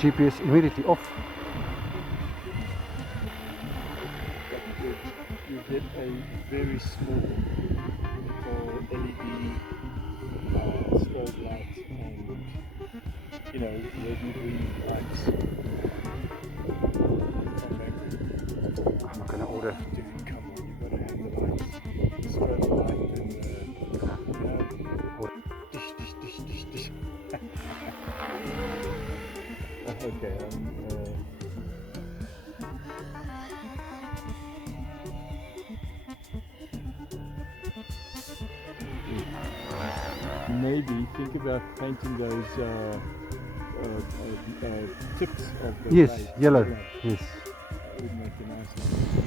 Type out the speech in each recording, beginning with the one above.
GPS immediately off. You get a very small LED strobe light and red and green lights. I'm not going to order. Dude, come on, you gotta have the lights. The strobe light and dish, dish, dish, dish, dish. Okay, maybe think about painting those tips of the Yes, blades. yellow. Yeah, Yes. would make a nice one.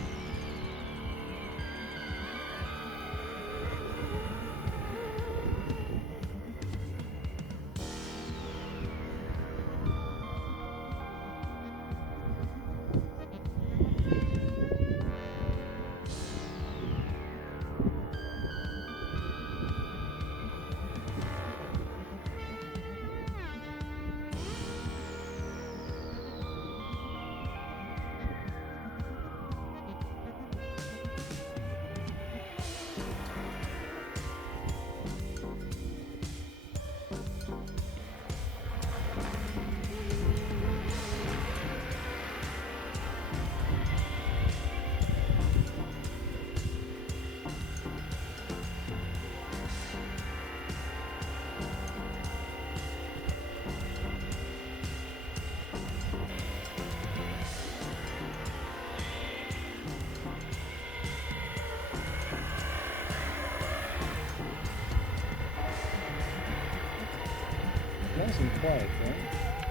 Nice and quiet, right?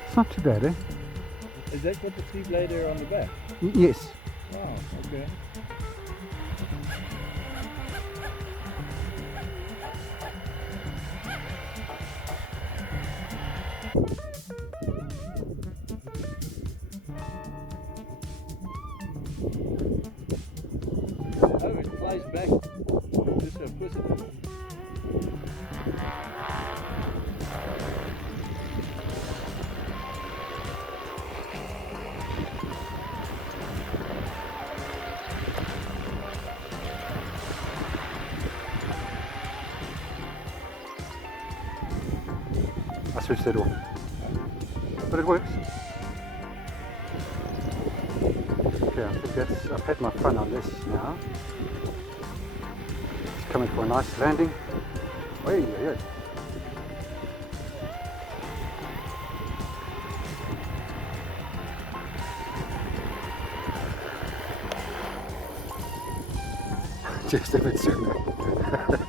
It's not too bad, eh? Is that what the 3-blade are on the back? Yes. Wow, okay. Oh, it flies back. Just so positive. I switched that off. But it works. Okay, I think that's, I've had my fun on this now. It's coming for a nice landing. Hey, yeah. Just a bit sooner.